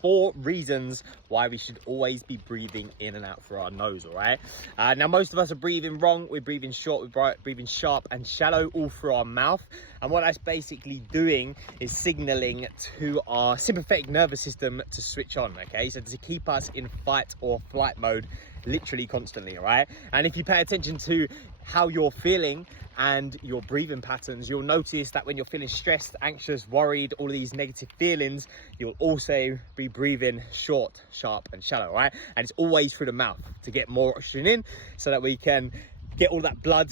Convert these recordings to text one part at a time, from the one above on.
4 reasons why we should always be breathing in and out through our nose. All right, now most of us are breathing wrong. We're breathing short, we're breathing sharp and shallow all through our mouth, and what that's basically doing is signaling to our sympathetic nervous system to switch on. Okay, so to keep us in fight or flight mode literally constantly. All right, and if you pay attention to how you're feeling and your breathing patterns, you'll notice that when you're feeling stressed, anxious, worried, all of these negative feelings, you'll also be breathing short, sharp and shallow. Right, and it's always through the mouth to get more oxygen in, so that we can get all that blood,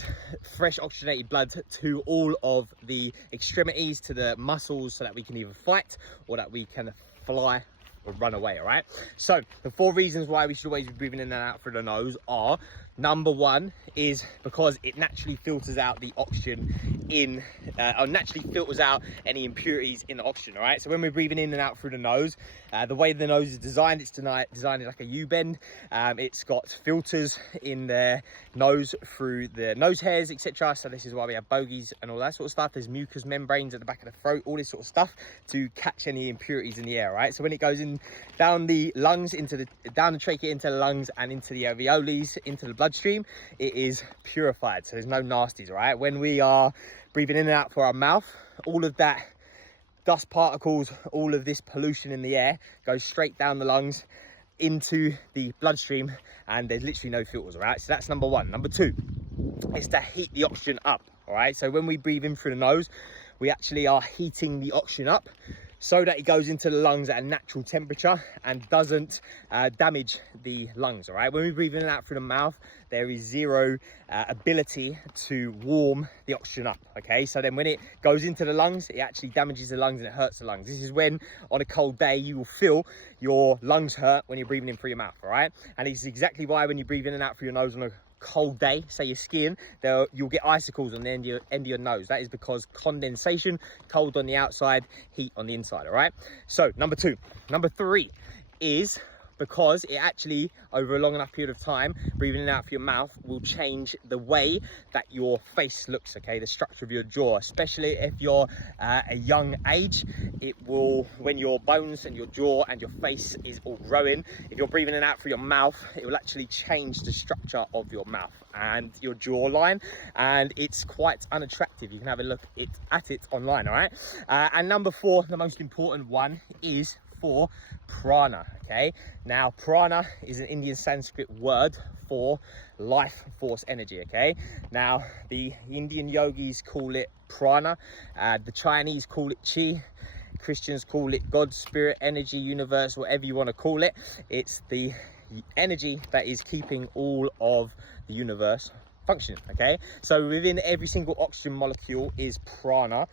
fresh oxygenated blood, to all of the extremities, to the muscles, so that we can either fight or that we can fly or run away. All right, so the 4 reasons why we should always be breathing in and out through the nose are: number 1 is because it naturally filters out the oxygen in or naturally filters out any impurities in the oxygen. All right, so when we're breathing in and out through the nose, the way the nose is designed, it's designed like a U-bend. It's got filters in the nose through the nose hairs, etc. So this is why we have bogies and all that sort of stuff. There's mucous membranes at the back of the throat, all this sort of stuff to catch any impurities in the air. Right, so when it goes in down the lungs, down the trachea into the lungs and into the alveoli, into the bloodstream, it is purified, so there's no nasties. All right, when we are breathing in and out through our mouth, all of that dust particles, all of this pollution in the air goes straight down the lungs into the bloodstream, and there's literally no filters. All right, so that's number 1. Number 2 is to heat the oxygen up. All right, so when we breathe in through the nose, we actually are heating the oxygen up so that it goes into the lungs at a natural temperature and doesn't damage the lungs. All right, when we breathe in and out through the mouth, there is zero ability to warm the oxygen up. Okay, so then when it goes into the lungs, it actually damages the lungs and it hurts the lungs. This is when on a cold day you will feel your lungs hurt when you're breathing in through your mouth. All right, and it's exactly why when you breathe in and out through your nose on a cold day, say you're skiing, you'll get icicles on the end of your nose. That is because condensation, cold on the outside, heat on the inside. All right, so number 2. Number 3 is because it actually, over a long enough period of time, breathing in and out through your mouth will change the way that your face looks. Okay, the structure of your jaw, especially if you're a young age, it will, when your bones and your jaw and your face is all growing, if you're breathing in and out through your mouth, it will actually change the structure of your mouth and your jawline, and it's quite unattractive. You can have a look at it online. All right, and number 4, the most important one, is for prana. Okay, now prana is an Indian Sanskrit word for life force energy. Okay, now the Indian yogis call it prana, the Chinese call it chi, Christians call it God, spirit, energy, universe, whatever you want to call it. It's the energy that is keeping all of the universe functioning. Okay, so within every single oxygen molecule is prana,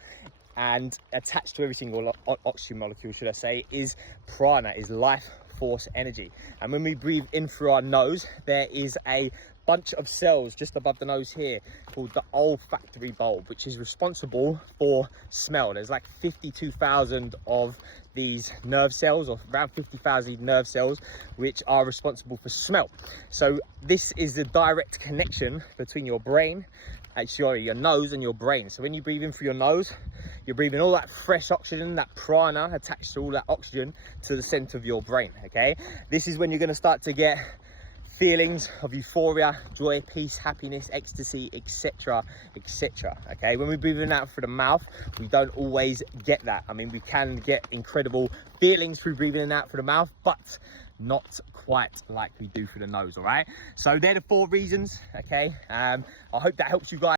and attached to every single oxygen molecule, should I say, is prana, is life force energy. And when we breathe in through our nose, there is a bunch of cells just above the nose here called the olfactory bulb, which is responsible for smell. There's like 52,000 of these nerve cells, or around 50,000 nerve cells, which are responsible for smell. So this is the direct connection between your brain, actually your nose, and your brain. So when you breathe in through your nose, you're breathing all that fresh oxygen, that prana attached to all that oxygen, to the center of your brain. Okay, this is when you're going to start to get feelings of euphoria, joy, peace, happiness, ecstasy, etc, etc. Okay, when we breathe in and out through the mouth, we don't always get that. I mean, we can get incredible feelings through breathing in and out through the mouth, but not quite like we do through the nose. All right, so they're the 4 reasons. Okay, I hope that helps you guys.